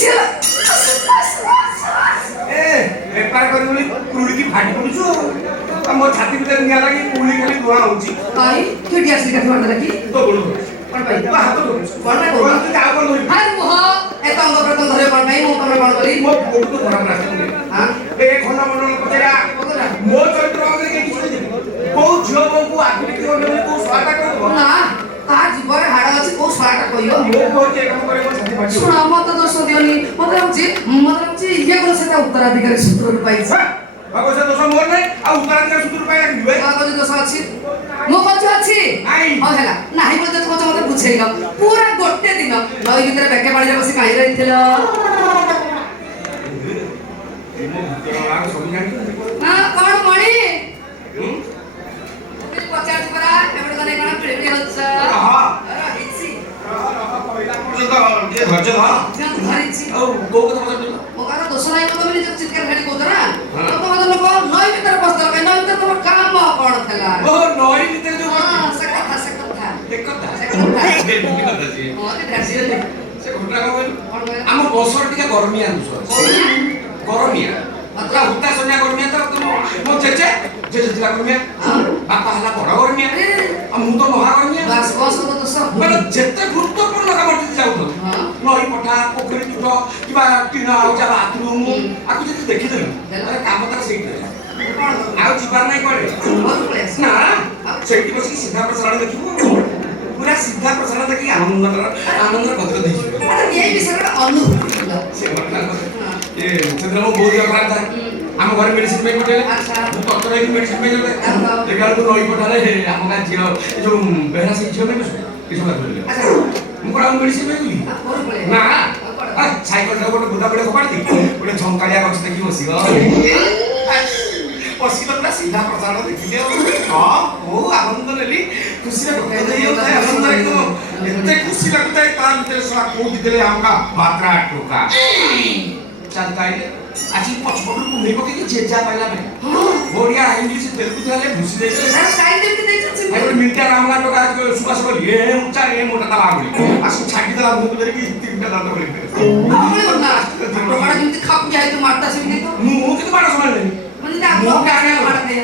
ଆସିଗଲା ଏ ବେପାର କରିବନି କୁରୁଡି କି ଫାଟି ପଡୁଛୁ ଆଉ ମୋ ଛାତି ଭିତରେ ନିଆଁ ଲାଗି କୁରୁଡି ଖାଲି ଧୂଆଁ ହଉଛି ଭାଇ କେଠି ଆସିଲି କାଠି ମାରଲା କି ତୋ ଗୋଡ଼ କଣ ପାଇଁ ତୋ ହାତ ଧରୁଛୁ କଣ ପାଇଁ କଣ ତୁ ଆଉ କଣ ଧରିବୁ ହାଁ ମୁହ ଏ ତଙ୍ଗ ପ୍ରତଙ୍ଗ ଧରେ କଣ ପାଇଁ ମୁଁ ତମେ କଣ କରି ମୋ ଗୋଡ଼ ତ ଖରାପ ରାସ୍ତା ହାଁ ଏ ଖଣ୍ଡ ମଣ୍ଡଳ ପଚାରା ମୋ ଚରିତ୍ର ଭାବରେ କେହି କିଛି କହିଦେବି କୋଉ ଝିଅ ବୋଉକୁ ଆଖି ଦେଖି ବୋଲି କୋଉ ସହାୟତା କରିବ ନା ତା ଜୀବରେ ହାଡ଼ ଅଛି କୋଉ ଶଳାଟା କହିବ ମୁଁ କହୁଛି ଏ କାମ করে ମୋ ଛାତି ଫାଟି ଶୁଣ ମତେ ଦୋଷ ଦିଅନି ମତେ ଲାଗୁଛି ଇଏ କଣ ସେଟା ଉତ୍ତରାଧିକାରୀ ସୂତ୍ରରୁ ପାଇଛି ବାବୁ ସେ ଦୋଷ ମୋର ନାହିଁ ଆଉ ଉତ୍ତରାଧିକାରୀ ସୂତ୍ରରୁ ପାଇଲା କି ବେ କାଗଜ ଦୋଷ ଅଛି ମୋ କଞ୍ଚ ଅଛି ନାହିଁ ହଁ ହେଲା ନାହିଁ ବୋଲି ଯଦି କଞ୍ଚ ମତେ ବୁଝେଇଲ ପୁରା ଗୋଟେ ଦିନ ନଈ ଭିତରେ ବେକେ ପାଣିରେ ବସି କାହିଁ ରହିଥିଲ ମୋ ଭିତର ଆଗ ସବୁ ଜାଣିଛନ୍ତି କଣ ମଣି ପଚାରୁଛି ପରା ଏପଟେ ଗଲେ କଣ ପିଳି ହଉଛ ରହିଛି ଧରିଛି ଆଉ କୋଉ କଥା ପଚାରୁଛ ମୋ କାହାର ଦୋଷ ନାହିଁ ତମେ ନିଜ ଚିତ୍କାର ଖାଲି କହୁଛ ନା ତମ ଲୋକ ନଈ ଭିତରେ ବସିଥିଲ କାହିଁ ନଈ ଭିତରେ ତମର କାମ କଣ ଥିଲା ଓ ନଈ ଭିତରେ ଯୋଉ ସେ କଥା ସେ କଥା ସେ କଥା ସେ ହଁ ଘଟଣା କଣ କହିଲୁ କଣ କହିଲ ଆମ ବସର ଟିକେ ଗରମିଆ ଅଂଶ ଗରମିଆ ପୁରା ହୁତା ସନ୍ଧ୍ୟା ଗରମିଆ ତ ମୋ ଜେଜେ ଥିଲା ଗରମିଆ ବାପା ହେଲା ବଡ ଗରମିଆ ଆଉ ମୁଁ ତ ମହା ଗରମିଆ ବାସ ବସ ଦୋଷ ମାନେ ଯେତେ ଗୁରୁତ୍ୱପୂର୍ଣ୍ଣ କାମ ଯଦି ଯାଉଥିଲ ନଈ ପଠା ପୋଖରୀ ତୁଠ କିମ୍ବା ଟିଣ ଆଉଚା ବାଥରୁମ ଆକୁ ଯଦି ଦେଖିଦେଲୁ ତାହେଲେ କାମ ତାର ସେଇଠି ଆଉ ଯିବାର ନାହିଁ କୁଆଡେ ନା ସେଇଠି ବସିକି ସିଧା ପ୍ରସାରଣ ଦେଖିବୁ ପୁରା ସିଧା ପ୍ରସାରଣ ଦେଖିକି ଆନନ୍ଦର ଗଦଗଦ ହେଇଯିବ ଏଇ ବିଷୟରେ ଅନୁଭୂତି ସେ ଘଟଣା ସେଦିନ ମୋ ବୋଉ ଦେହ ଖରାପ ଥାଏ ଆମ ଘରେ ମେଡିସିନ ପାଇଁ ପଠେଇଲେ ମୁଁ ତରତର ହେଇକି ମେଡିସିନ ପାଇଁ ଗଲେ ଦେଖିଲା ବେଳକୁ ନଈ ପଠାରେ ଆମ ଗାଁ ଝିଅ ଯୋଉ ବେହେରା ସେଇ ଝିଅ ପାଇଁ କିଛି ଧରିଲେ ମୁଁ କଣ ଆଉ ମେଡିସିନ ପାଇଁ ଗଲି ନା ସାଇକେଲଟା ଗୋଟେ ବୁଦା ବେଳେ ଫୋପାଡ଼ି ଗୋଟେ ଝଙ୍କାଳିଆ ଗଛ ଦେଖି ବସିବ ବସିଲା ପୁରା ସିଧା ପ୍ରସାରଣ ଦେଖିଲେ ହଁ ବହୁ ଆନନ୍ଦ ନେଲି ଖୁସିରେ ଆନନ୍ଦରେ ଏତେ ଖୁସି ଲାଗୁଥାଏ ତା ଭିତରେ ଶଳା କୋଉଠି ଦେଲେ ଆମକା ମାତ୍ରା ଟୋକା ଚାଲ ତାଇଲେ ଆଜି ପଛପଟରୁ କୁଣ୍ଡେଇ ପକେଇକି ଜେଜା ପାଇଲା ପାଇଁ ଓଡ଼ିଆ ଇଂଲିଶ ତେଲୁଗୁ ଥିଲେ ଭୁସି ଦେଇଥିଲେ ଗୋଟେ ମିନିଟା ରାମନା ଟୋକା ସୁବାସ ବୋଲି ଏ ଉଚ୍ଚା ଏ ମୋଟା ତା ବାଗୁଳି ଆସି ଛାଟି ଦେଲା ମୁହଁକୁ ଧରିକି ତିନିଟା ଦାନ୍ତ କରି ମୁଁ କିନ୍ତୁ ମାଡ଼ ସମାଳିନି ମୁଁ କାଣେ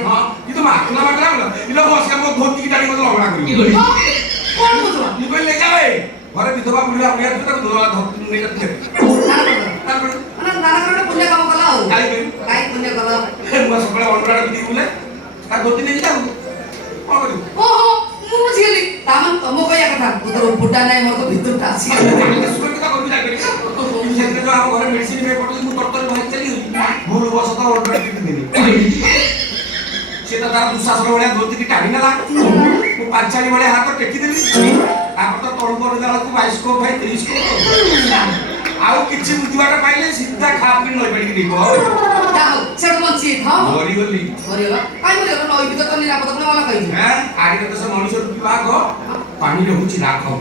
ହଁ କିନ୍ତୁ ମାଟଲା ମାଟଲା ଇଲୋ ବସିଆ ମୋ ଧୋତିକି ଟାଣି ମତେ ଲଗଣା କରି ମୁଁ କହିଲି ଲେଖା ବେ ଘରେ ବିଧବା ବୁଢା ବୁଢା ତାକୁ ଧୋଲା ଧୋତି ନେଇ ଯାってତାପରେ ମୁଁ ସକାଳେ ଅଣ୍ଡରା ବିଧି ବୁଲେ ତା ଧୋତି ନେଇ ଯାଉ କଣ କରିବୁ ତମ କହିବା କଥା ଫୁଟା ନାହିଁ ମୋର ତ ଭିତରଟା ଅଛି ସୁରକ୍ଷିତ କରିବି ଯାଇପାରିବି ସେଦିନ ଯୋଉ ଆମ ଘରେ ମେଡିସିନ ପାଇଁ ପଠେଇ ମୁଁ ତରତର ଭାଇ ଚାଲିଗଲି ଭୁଲ ବସତ ଅଣ୍ଡରା ବିଧି ଦେଲି ସେ ତ ତାର ଦୁଃଶାସନ ଭଳିଆ ଧୋତିକି ଟାଣି ନେଲା ମୁଁ ପାଞ୍ଚାଳି ଭଳିଆ ହାତ ଟେକିଦେଲି ତାପରେ ତ ତଳୁ କରି ଦେଲାକୁ 22 କୋପ ଭାଇ 30 କୋପ ଆଉ କିଛି ବୁଝିବାଟ ପାଇଲେ ସିଧା ଖା ପି ନଈ ପାଣିକି ନେଇବ ସେଠୁ ବଞ୍ଚି ମରିଗଲି ଆଗେ ତ ସେ ମଣିଷ ବିଭାଗ ପାଣିରେ ହଉଛି ରାଘବ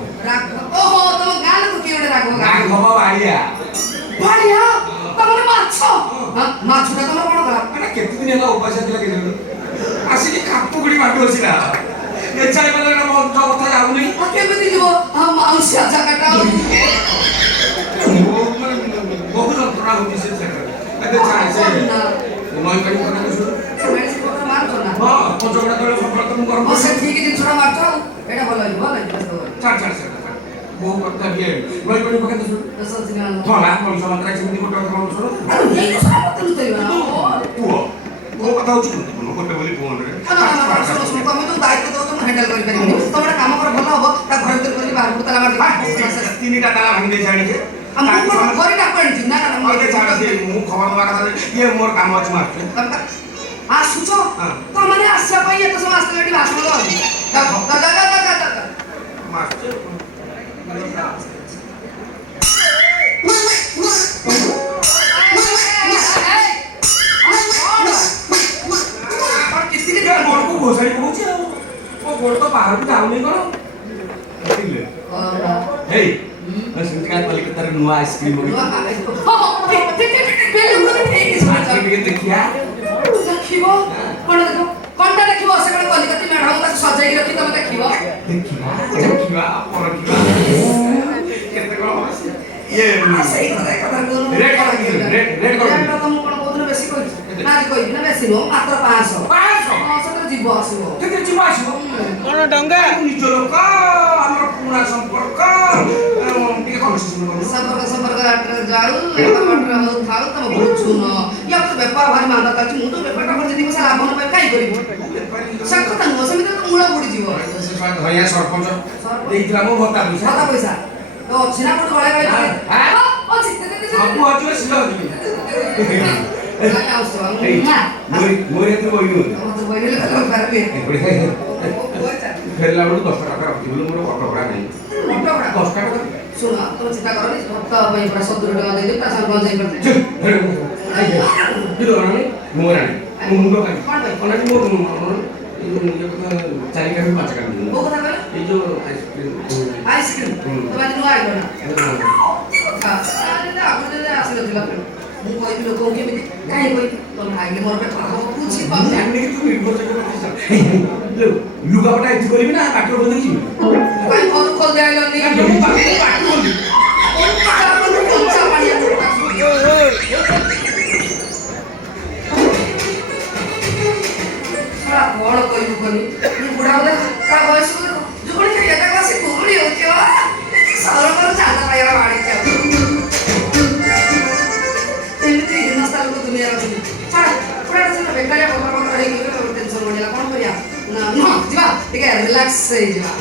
ରାଘବ ବାଳିଆ କେତେ ଦିନ ହେଲା ଉପାସ ଥିଲା କେଜାଣି ଆସିକି କାପୁକୁଡି ମାଟି ବସିଲା ଏଚାଇ ବେଲେ କଥା ଯାଉନି କେମିତି ଯିବ ମାଉସୀ ଜାଗାଟା ବହୁ ଯନ୍ତ୍ରଣା ହଉଛି ସେ ଜାଗାରେ ଏବେ ଛାଡେ ସେ ନଈ ପାଣି କଥା ଶୁଣୁ ହଁ ପଞ୍ଚଗଡ଼ା ତଳେ ସଫଳତା ମୁଁ କର୍ମ ସେ ଠିକ ଜିନିଷଟା ମାରୁଛ ଏଇଟା ଭଲ ହେଇଯିବ ଛାଡ ବହୁ କଥା କିଏ ନଈ ପାଣି ପକେଇ ଶୁଣୁ ଧଳା ମଣିଷ ମାତ୍ରା ସେମିତି ଗୋଟେ କଥା କଣ ଶୁଣୁ ପୁଅ ମୋ କଥା ହଉଛି ଗୋଟେ ବୋଲି ଫୋନରେ ତମେ ତ ଦାୟିତ୍ୱ ଦଉଛ ମୁଁ ହ୍ୟାଣ୍ଡେଲ କରିପାରିବିନି ତମେ ଗୋଟେ କାମ କର ଭଲ ହବ ତା ଘର ଭିତରେ କରି ବାହାରକୁ ତାଲା ମାରି ତିନିଟା ତାଲା ଭାଙ୍ଗି ଦେଇ ଛାଡ଼ିଛେ ଘରେ ଡାକ ଆଣିଛି ନା ମୁଁ ଖବର ଦେବା କଥା ଇଏ ମୋର କାମ ଅଛି ମାଷ୍ଟର ଆସୁଛ ତମେ ଆସିବା ପାଇଁ ଏତେ ସମୟ ଆସିଲେ ଏଠି ଭାଷଣ ମାଷ୍ଟର ଘୋଷାଡ଼ି ପକଉଛି ଆଉ ମୋ ଗୋଡ଼ ତ ବାହାରକୁ ଯାଉନି କଣ ହେଇ ସେମିତି କାହିଁ କଲିକତାରେ ନୂଆ ଆଇସ୍କ୍ରିମ୍ ଟିକେ ଦେଖିବା ଦେଖିବ କଣ ଦେଖିବ କଣଟା ଦେଖିବ ସେ କଣ କଲିକତି ମେଢ଼ ତାକୁ ସଜାଇକି ରଖି ତମେ ଦେଖିବ ଦେଖିବା ପରଖିବା କେତେ କଣ ये ସେଇ କଥା କହୁନୁ ରେଟ୍ କଣ କି? ରେଟ୍ କଣ? ରେଟ୍ ତ ମୁଁ କଣ କହୁଥିଲି ବେଶୀ କହିଛି ନା ଆଜି କହିବି ନା ବେଶୀ ନୁହଁ ମାତ୍ର 500 500 ହଁ ସେଥିରେ ଯିବ ଆସିବ କେତେ ଯିବ ଆସିବ? କଣ ଡଙ୍ଗା? ନିଜ ଲୋକ ଆମର ପୁରୁଣା ସମ୍ପର୍କ ଟିକେ କନସେସନ କରୁଛୁ। ସମ୍ପର୍କ ବାଟରେ ଯାଉ ବାଟରେ ହଉ ଥାଉ ତମ ବୁଝୁନ ୟା ତ ବେପାର ଭାରି ମାନ୍ଦା ଚାଲିଛି ମୁଁ ତ ବେପାରଟା କରି ଯଦି ପଇସା ଲାଭ ନ ପାଇ କାଇଁ କରିବି ସେ କଥା ନୁହଁ ସେମିତି ତ ମୂଳ ବୁଡ଼ିଯିବ ଧଇଆ ସରପଞ୍ଚ ଦେଇଥିଲା ମୋ ଭତ୍ତା ପଇସା ଭତ୍ତା ପଇସା ତ ଅଛି ନା କୋଉଠି ଗଳେ ଗଳେ ଅଛି ସବୁ ଅଛି ସିଲ ଅଛି ମୋର ଏତେ ବହି ନୁହେଁ ଫେରିଲା ବେଳକୁ 10 ଟଙ୍କା ରଖିବି ମୋର ଅଟୋ ଭଡ଼ା ନାହିଁ 10 ଟଙ୍କା ଶୁଣ ତମେ ଚିନ୍ତା କରନି ଭତ୍ତା ପାଇଁ ପୁରା 70 ଟଙ୍କା ଦେଇଦେବି ତା ସାଙ୍ଗେ ଗଞ୍ଜେଇ କରିଦେବି ମୁଁ ରାଣୀ ମୋ ମୁଣ୍ଡ କାଟି ଅନାନି ମୋ ଚାରି କାଟି 5 କାଟି କୋଉ କଥା କହିଲ ଏଇ ଯୋଉ ଆଇସ୍କ୍ରିମ୍ ତମେ ଆଜି ନୂଆ ଆଇଲ ନା ଆସିନଥିଲା ମୁଁ କହିବି ଲୋକଙ୍କୁ କେମିତି କାହିଁ କହିବି ତମେ ଆଇଲେ ମୋର ପେଟ ବୁଝି ଲୁଗାପଟା ଏଠି କରିବି ନା ବାଟରେ ବଦଳି ଯିବି କାହିଁ ଘରୁ ଖୋଲି ଦେଇ କଣ କହିବୁ କନି ବୁଢା ବୋଧେ ତା ବୟସ ଯୁଗଣି ଖାଇବା ତାକୁ ଆସି କୁରୁଳି ହଉଛି ସରକାର ଚାନ୍ଦା ପାଇବା ବାଣିଜ୍ୟ ଏମିତି ହିନସ୍ଥାନକୁ ଦୁନିଆରେ ଅଛନ୍ତି ଛାଡ଼ ପୁରା ସେ ବେକାରିଆ ପତ୍ର ହେଇକି ଟେନସନ୍ ବଢ଼ିଲା କ'ଣ କରିବା ନା ଯିବା ଟିକେ ରିଲାକ୍ସ ହେଇଯିବା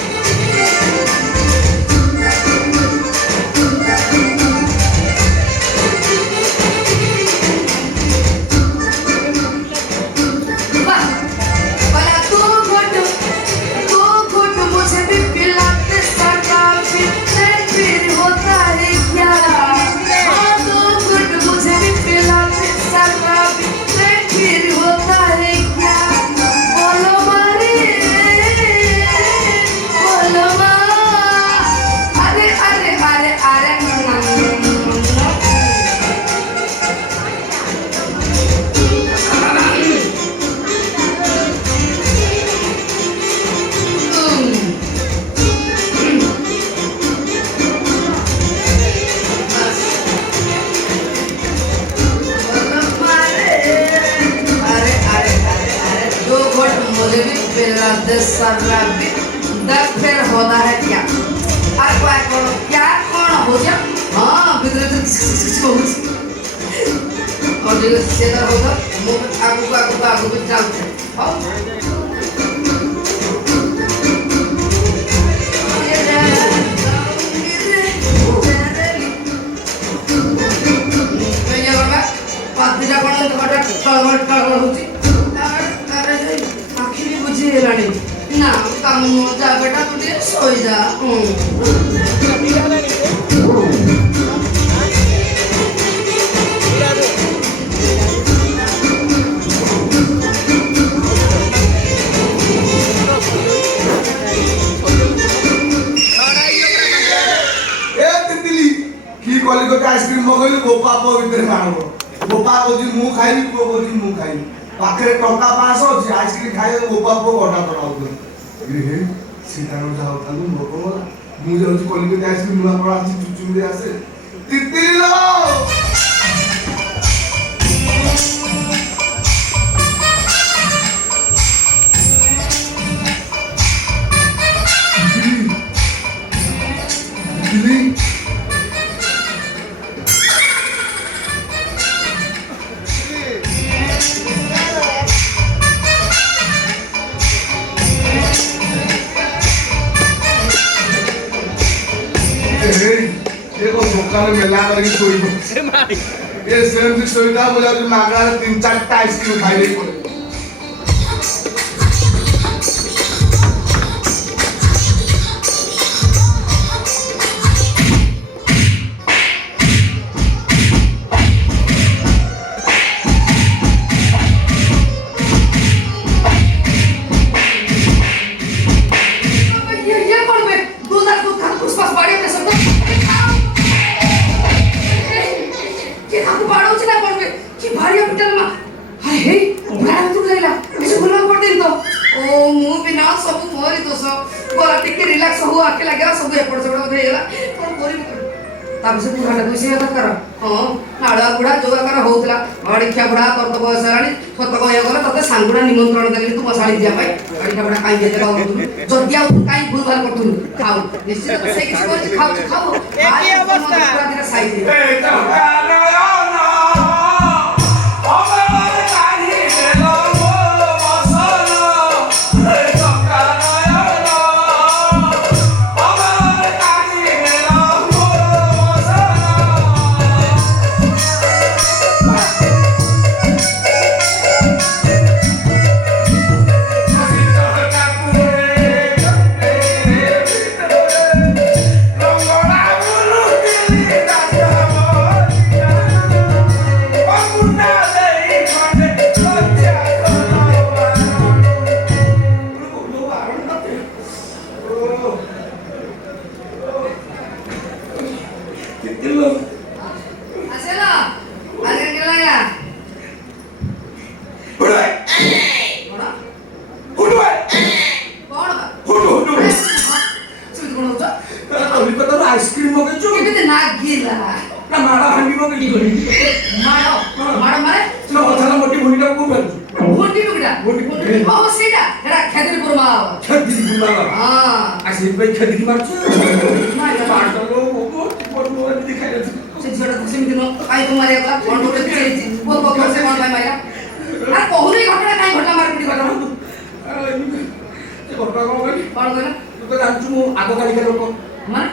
फिर होता है क्या क्या कौन हो गया हाँ भीतर और जो सीधा होगा मुंह आगू जाते हाँ पातिटा कौन टळमळ होती आखि भी बुझी हेलानी ना काम जा बेटा तू ଟିକେ ଶୋଇ ଯା ए तितली की कलिकता आइसक्रीम मगैलु बोपा पो भितर खाणो बोपा कोजी मु खाइबी पो कोजी मु खाइबी पाखरे टंका 500 अछि आइसक्रीम खाइबे बोपा पो गडा तराउ हे सीताराम जाओ तालु मोकोला मु जाउची कलिकता आइसक्रीम नुआ पड़ा अछि चुचुरी आसे तितली लो तितली दुकान मेला करके सोई ये सेम से सोईदा बोला जो मागड़ा 3-4 आइसक्रीम खाई ले पड़े भारी हॉस्पिटल में अरे हे बुढ़ा ସେ ବୁଢ଼ାଟା ବି ସେ ଦରକାର ହଁ ନାଳୁଆ ବୁଢ଼ା ଯୋଉ ଆକାର ହଉଥିଲା ଅଡ଼ିକ୍ଷା ବୁଢ଼ା ତୋର ତ ବୟସ ହେଲାଣି ସତ କହିବାକୁ ଗଲେ ତତେ ସାଙ୍ଗୁଡ଼ା ନିମନ୍ତ୍ରଣ ଦେଲିଣି ତୁ ମଶାଳି ଯିବା ପାଇଁ ଅଡ଼ିକ୍ଷା ବୁଢ଼ା କାହିଁକି ଏତେ କରୁଥିଲୁ ଯଦି ଆଉ ତୁ କାହିଁ ଭୁଲ ଭାଲ କରୁଥିଲୁ ଖାଉ ନିଶ୍ଚିତ ତ ସେ କିଛି କରୁଛି ଖାଉଛି ଖାଉ ଦିଟା ସାଇଜ आइसक्रीम मगेचो केते नागिला ना माडा हांडी मगे गली माडो मारे ना मथाला मोटी भुंडा को बेलछु भुंडी लुगडा ओ सेटा एरा खेदरी पुरमा खेदरी पुरमा हां आइसक्रीम पे खेदरी मारछु ना या पाटलो को पडलो दिखाइ से झोडा सेमिति न काई को मारे गला कोन से कोन से कोन भाई मारा आ कोहुनी घटना काई घटना मार पिटी घटना से घटना को गली कोन गला तू तो जानछु मु आगो कालिका लोक माने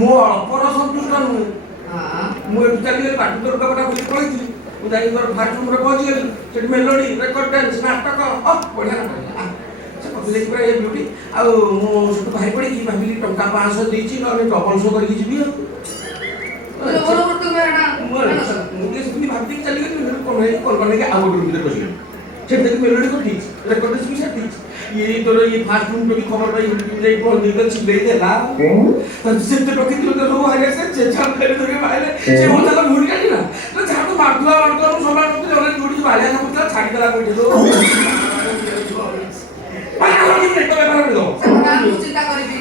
मु अपर संतुष्ट नु हां मु एटु चली गली पाटु तोर कपड़ा खुली पळैଥିଲି मु जाई घर फास्ट रूम रे पहुंची गली सेट मेलोडी रेकॉर्ड डांस नाटक बढ़िया ना से पति देखि पूरा ए ब्यूटी आ मु सुटु भाई पड़ी की भाबिली टंका 500 देछि न डबल शो करके जिबी बोलो करतो मेरा मु ये सुनी भाबती चली गली कोन है कॉल करने के आउट रूम में बसले सेट देखि मेलोडी को ठीक रेकॉर्ड डांस भी सेट ठीक ये तोर ये फास्ट रूम पे खबर पाई यूट्यूब रे को निकल से दे देला तो से तो टोकी दिलो तो रो हारे से छाप करे तो के माइले से होता तो भूल गई ना तो छाप तो मारतुला समान तो जने जोड़ी बालिया ना पुतला छाड़ी देला कोठी तो पाया होनी नहीं तो बेकार दो ना तू चिंता करबी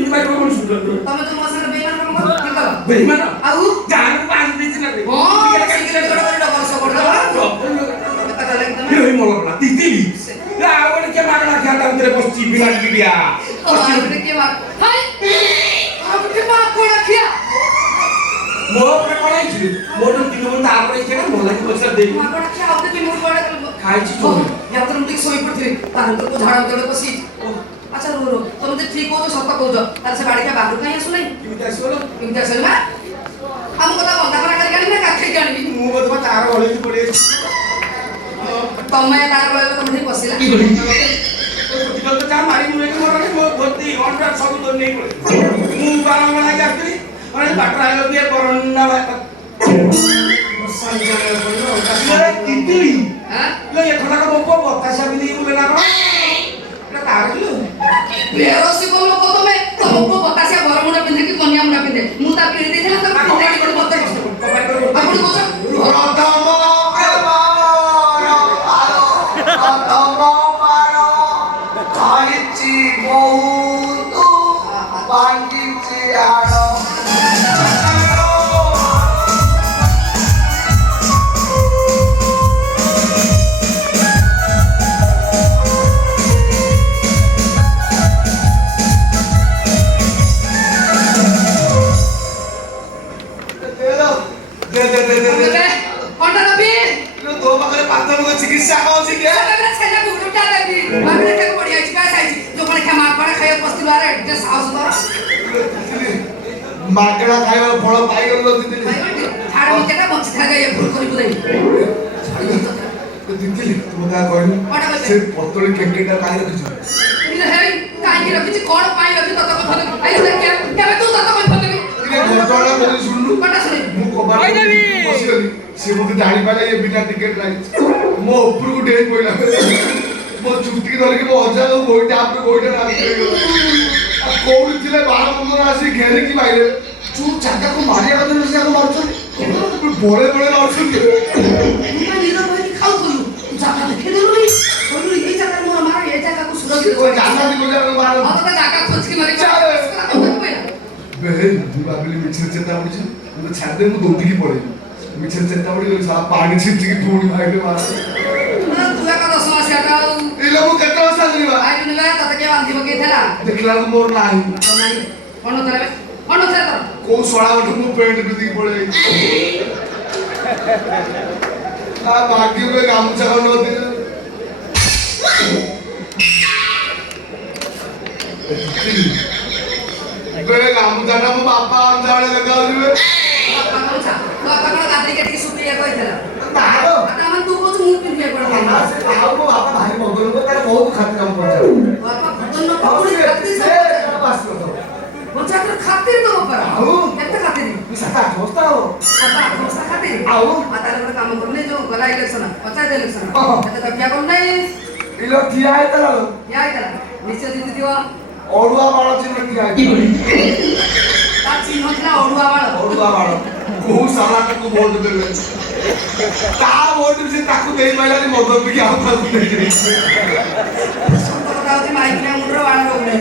नी भाई को बोल सुन तमे तो मसन बेईमान काम कर बेईमान आउ जान को पास देछि ना ओ सिगरेट डबल शो कर पता लगी तमे ये मोला तितिली ला आवड के मागला खाता उतरे बसची बिना गिडिया आवड के मार हाय आवड के मार कोण खिया मो पे पळायची मोर तीन बंद आवडे के मोला की पैसा दे मागड खिया आवड के मोर कोण खायची हो या तर मुझे सोई पडते कारण तो झाडा उतरे बसी अच्छा रो रो तुम तो ठीक हो तो सत्ता को जो तार से गाड़ी के बाहर कहीं आसु नहीं किमिता आसलो किमिता आसलो ना हम को बंदा करा कर गाड़ी में काखे गाड़ी मु बदमा तार हळे की पडे तमे तार वाले तुम नहीं पसिला की गली तो तो जा मारी मुरे के मोर के भर्ती ऑनर सब तो नहीं पड़े मु बारंग वाला के आस्ती अरे बाटर आलो के कोरोना भाई संजय बोलो अरे तितली हां लो ये खड़ा का बोको बतासा भी नहीं बोले ना को এটা তার লো बेरोसी को लोग तो मैं तुमको बतासिया घर मुंडा पिंधे की कन्या मुंडा पिंधे मु ता पिंधे देला तो कपाई कर बत्ते कपाई कर आपण को प्रथम प्रथम मारो खाइची बहुत बांगीची आड़ो कोणता नबी दो बकरे पातळ को चिकित्सा होची के सगळ्या छेला को उठा देबी मागले ते पडियाची काय सायची जो कोणी खा माग पडा खाय पस्ती बारे ते सावस तर मागडा खाइबा फळ पाई गलो दिदिली झाड मते का बंच खा गए भूल करी बुदाई दिदिली तुम का कहनी से पतळी केकेटा काई रखिछ इले हे काई की रखिछ कोण पाई रखि तत कथा आई ले के केबे तू तत कथा देबी इले घटना बोली सुनलु कटा सुनी मु कोबा बसिगली से मते जानि पाले ये बिना टिकट लाइछ मो ऊपर को डेन कोइला मो चुटकी धर के मो हजार बोइटा आप पे बोइटा ना अब कोड थिले 12 बंदर आसी घेरे की बाइले चुप चाका को मारिया कदे से को मारछ बोले बोले मारछ तुका नीरो भाई खाऊ तो जाका देखे देलु नी बोलु ये जाका मोर मार ये जाका को सुरक्षित कोई जाना भी को जाना मार तो जाका खोज के मारे ବେ ମୁଁ ଭାବିଲି ମିଛରେ ଚେତା ପଡୁଛି ମୁଁ ଛାଡ଼ିଦେ ମୁଁ ଦୌଡ଼ିକି ପଳେଇବି ମିଛରେ ଚେତା ପଡିଗଲି ସାରା ପାଣି ଛିଞ୍ଚିକି ପୁଣି ଭାଇଲେ ମାର ତୁ ଏକା 10 ମାସିଆଟା ଆଉ ଏଇଲେ ମୁଁ କେତେ ବର୍ଷ ଆଣିବା ଆଇଲୁନି ବା ତତେ କିଏ ବାନ୍ଧି ପକେଇଥିଲା ଦେଖିଲା ବେଳକୁ ମୋର ନାହିଁ ତ ନାହିଁ କଣ ନଥିଲା ବେ କଣ ନଥିଲା ତୋର କୋଉ ଶଳା ଗୋଟେ ମୁଁ ପେଣ୍ଟ ପିନ୍ଧିକି ପଳେଇ ଆ ଭାଗ୍ୟରେ ଗାମୁଛା ଖଣ୍ଡ ନଥିଲା ବେଳେ ଗାମୁଛାଟା ମୋ ବାପା ଅଞ୍ଚାଳେ ଦେଖାଯାଉଛି ବାପା କଣ ବାପା କଣ ଗାଧେଇ କାଟିକି ଶୁକେଇଆ କହିଥିଲା ତାର ତାମାନେ ତୁ କହୁଛୁ ମୁଁ ପିନ୍ଧିବା କଣ ଆଉ ମୋ ବାପା ଭାରି ମଗଲ ଲୋକ ତାର ବହୁତ ଖାତିର ଆମ ପଞ୍ଚାୟତ ବାପା ଭଜନ ପକୁଡ଼ି ଖାତିର ପଞ୍ଚାୟତର ଖାତିର ତ ବାପା ଆଉ କେତେ ଖାତିର ସାତ ଆଠ ବସ୍ତା ଆଉ ବାପା ଅବସ୍ଥା ଖାତିର ଆଉ ତାହେଲେ ଗୋଟେ କାମ କରୁନି ଯୋଉ ଗଲା ଇଲେକ୍ସନ ପଞ୍ଚାୟତ ଇଲେକ୍ସନ ଏତେ ତ ଠିଆ କରୁନାହିଁ ଇଲୋ ଠିଆ ହେଇଥିଲା ଠିଆ ହେଇଥିଲା ନିଶ୍ଚୟ ଜିତିଥିବ ଅଡୁଆ ବାଳ ଚିହ୍ନ ଠିଆ ହେଇଥିଲା ତା ଚିହ୍ନ ଥିଲା ଅଡୁଆ ବାଳ ଅଡୁଆ ବାଳ କୋଉ ଶାଳାକୁ ଭୋଟ ଦେବେ ତା ଭୋଟ ସେ ତାକୁ ଦେଇ ପାଇଲାନି ମଦ ପିକି ଆଉ ତାକୁ ଦେଇଦେଇଛି ସତ କଥା ହଉଛି ମାଇକିନା ମୁଣ୍ଡର ବାଳ ରହୁନି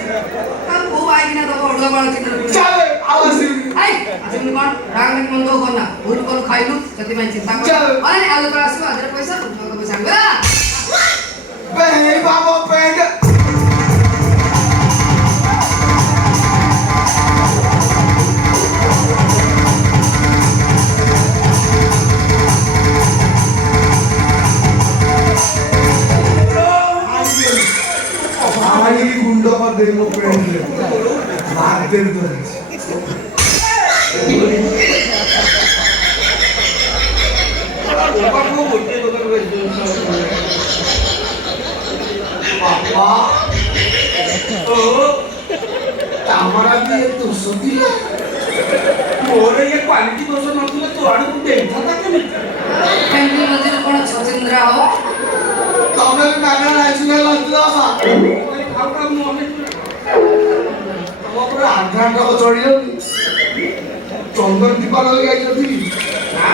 ତାକୁ କୋଉ ମାଇକିନା ଦବ ଅଡୁଆ ବାଳ ଚିହ୍ନ ଚାଲେ ଆଉ ଆସିବି ଆଇ ଆସିବୁନି କଣ ରାଗ ଲାଗି ମନ୍ଦ କରନା ଭୁଲ କରୁ ଖାଇଲୁ ସେଥିପାଇଁ ଚିନ୍ତା କର ଆରେ ଆଉ ଯେତେବେଳେ ଆସିବ ଆଜିର ପଇସା ପଇସା ଆଣିବା ବେ ବାବା ପେଣ୍ଟ गुंड कर मो पेंट मार दे बाबा तामरा भी दोष दिल ମୋର ଇଏ କ୍ୱାଲିଟି ଦୋଷ ନଥିଲେ ତୁ ଆଡକୁ ଦେଇଥାନ୍ତା କେମିତି ଫ୍ୟାମିଲି ମଝିରେ କଣ ଛଚିନ୍ଦ୍ରା ହବ ତମେ ବି ମାଗଣା ନାଚିଲେ ଲସିଲା ବାବା ତମ ପୁରା ଆଘାଟ ଚଢି ଯାଉନି ଚନ୍ଦନ ଦୀପା ଲଗେଇ ଯାଇଛନ୍ତି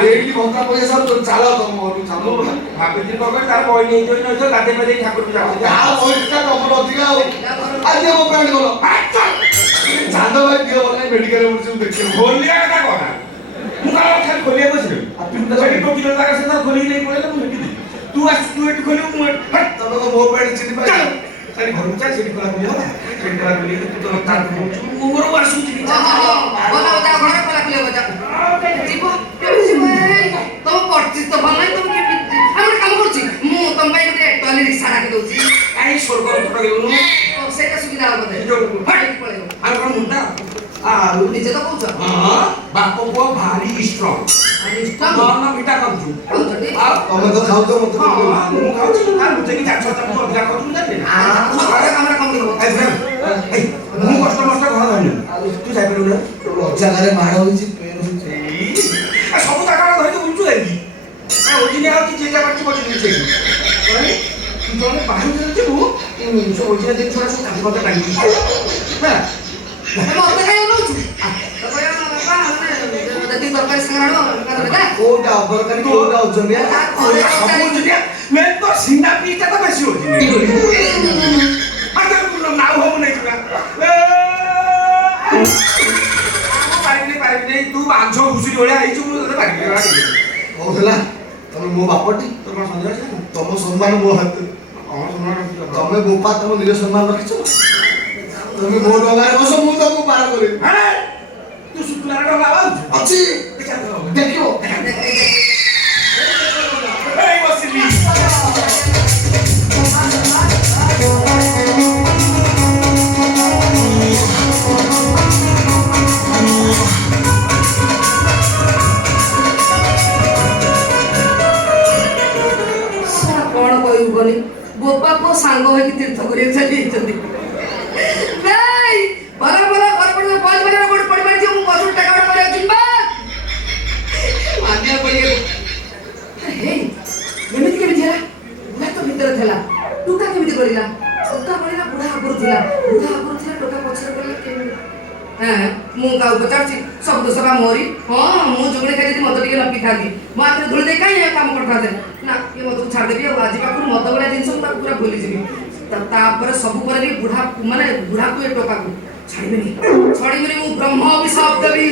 ଏଇଠି ଘଣ୍ଟା ପଇସା ସବୁ ଚାଲ ତମ ଘରକୁ ଚାଲ ଭାବିଥିଲି କଣ ତାର ବହି ନେଇଯିବ ନଇଛ ଗାଧେଇ ପାଧେଇ ଠାକୁରକୁ ଯାଉଛି ଯାହା ପଇସା ତମର ଅଧିକା ଆଉ ଆଜି ମୋ ପ୍ୟାଣ୍ଟ ଗଲ ଚାନ୍ଦ ଭାଇ ଦିଅ ଭଲ ନାହିଁ ମେଡିକାଲ ବୁଝିବୁ ଦେଖିବୁ ଖୋଲିଆ କଥା କହନା ମୁଁ କାଳେ ଖାଲି ଖୋଲିବାକୁ ବସିଲି ସେଠି ଟୋକିର ଜାଗା ସେ ଖୋଲିକି ନେଇ ପଳେଇଲା ମୁଁ ଦେଖିଲି ତୁ ଆସି ତୁ ଏଠି ଖୋଲିବୁ ମୁଁ ତମେ କଣ ମୋ ପ୍ୟାଣ୍ଟ ଚିନି ପାଇ ଖାଲି ଘରକୁ ଚାଲ ସେଠି ଖୋଲା ଖୋଲି ହେଲା ସେଠି ଖୋଲା ଖୋଲି ତୁ ତ ତାର ମୁଁ ଘରକୁ ଆସୁଛି ଯିବ କେମିତି ଯିବ ତମ ପରିଚିତ ତ ଭଲ ନାହିଁ ତମ କେମିତି ଆମେ ଗୋଟେ କାମ କରୁଛି ମୁଁ ତମ ପାଇଁ ଗୋଟେ ଟଲି ରିକ୍ସା ଡାକି ଦଉଛି କାହିଁ ସ୍ୱର୍ଗ ପକେଇବୁନୁ ସେଇଟା ସୁବିଧା ହବ ବୋଧେ ପଳେଇବ ଆଉ କଣ ମୁଣ୍ଡା ଆଉ ନିଜେ ତ କହୁଛ ବାପ ପୁଅ ଭାରି ଷ୍ଟ୍ରଙ୍ଗ ନା ମିଠା ଖାଉଛୁ ତମେ ତ ଖାଉଛ ମତେ ମୁଁ ଖାଉଛି ଆଉ ଯାଇକି ଚାଷ ଚାଷ ଅଧିକା ଖାଉଛୁ ମୁଁ ଜାଣିନି ମୁଁ କଷ୍ଟ ମଷ୍ଟ ଘର ଧରିନି ତୁ ଯାଇପାରିବୁ ନା ଜାଗାରେ ମାଡ଼ ହୋଇଛି ସବୁ ଜାଗାରେ ଧରିକି ବୁଝୁ ଯାଇକି ଓଜିନିଆ ହଉଛି ଯେ ଜାଗା ବସି ନିଜେ ଜଣେ ବାହାରୁ ଯିବୁ ସବୁ ଓଜିନିଆ ଜିନିଷ ସବୁ କାଲି କଥା ଲାଗିଛି ହେଲା ମତେ କାଇଁ ଅନଉଛୁ ଯଦି ତରକାରୀ ସାଙ୍ଗରେ କୋଉଟା ଅବରକାରୀ କୋଉଟା ଅଛନ୍ତି ମେନ୍ ତ ସିନା ପିସଟା ତ ବେଶୀ ହଉଛି ନାଉ ହବୁ ନାଇଁ ପାରିବିନି ତୁ ମାଂସ ଘୁଷୁରି ଭଳିଆ ହେଇଛୁ ମୁଁ ତତେ ପାରିବିନି କହୁଥିଲା ତମେ ମୋ ବାପଟି ତୋର କଣ ସନ୍ଦେହ ଅଛି ତମ ସମ୍ମାନ ମୋ ହାତରେ ତମେ ବୋପା ତମ ନିଜ ସମ୍ମାନ ରଖିଛ ତମେ ମୋ ଡଙ୍ଗାରେ ବସ ମୁଁ ତମକୁ ପାର କରିବି ତୁ ଶୁକ୍ଲାର ଡଙ୍ଗା ବାଉଛୁ ଅଛି ଦେଖିବ ଏଇ ବସିଲି କଣ କହିବୁ ବୋଲି ବୋପା ପୁଅ ସାଙ୍ଗ ହେଇକି ତୀର୍ଥ କରିବାକୁ ଚାଲିଯାଇଛନ୍ତି ଭଲ ଭଲ ଘର ପଡ଼ିବ ବଲ ମାରିବା ଗୋଟେ ପଡ଼ି ମାରିଛି ମୁଁ ବସରୁ ଟେକା ଗୋଟେ କରିବାକୁ ଯିବା ମାନିଆ ପଡ଼ିବାକୁ ଏମିତି କେମିତି ହେଲା ବୁଢ଼ା ତ ଭିତରେ ଥିଲା ଟୋକା କେମିତି କରିଲା ଟୋକା କରିଲା ବୁଢ଼ା ଆଗରୁ ଥିଲା ଟୋକା ପଛରେ କରିଲା କେମିତି ମୁଁ କାହାକୁ ପଚାରୁଛି ସବୁ ଦୋଷ ବା ମୋରି ମୁଁ ଯୋଗୁଳି ଖାଇ ଯଦି ମଦ ଟିକେ ନ ପିଇଥାନ୍ତି ମୋ ହାତରେ ଧୂଳି ଦେଇ କାହିଁ କାମ କରିଥାନ୍ତେ ନା ଏ ମଦକୁ ଛାଡ଼ିଦେବି ଆଉ ଆଜି ପାଖରୁ ମଦ ଭଳିଆ ଜିନିଷ ମୁଁ ତାକୁ ପୁରା ଭୁଲିଯିବି ତାପରେ ସବୁ ପରେ ବି ବୁଢ଼ାକୁ ଏ ଟୋକାକୁ ଛାଡ଼ିବିନି ମୁଁ ବ୍ରହ୍ମ ଅଭିଶାପ ଦେବି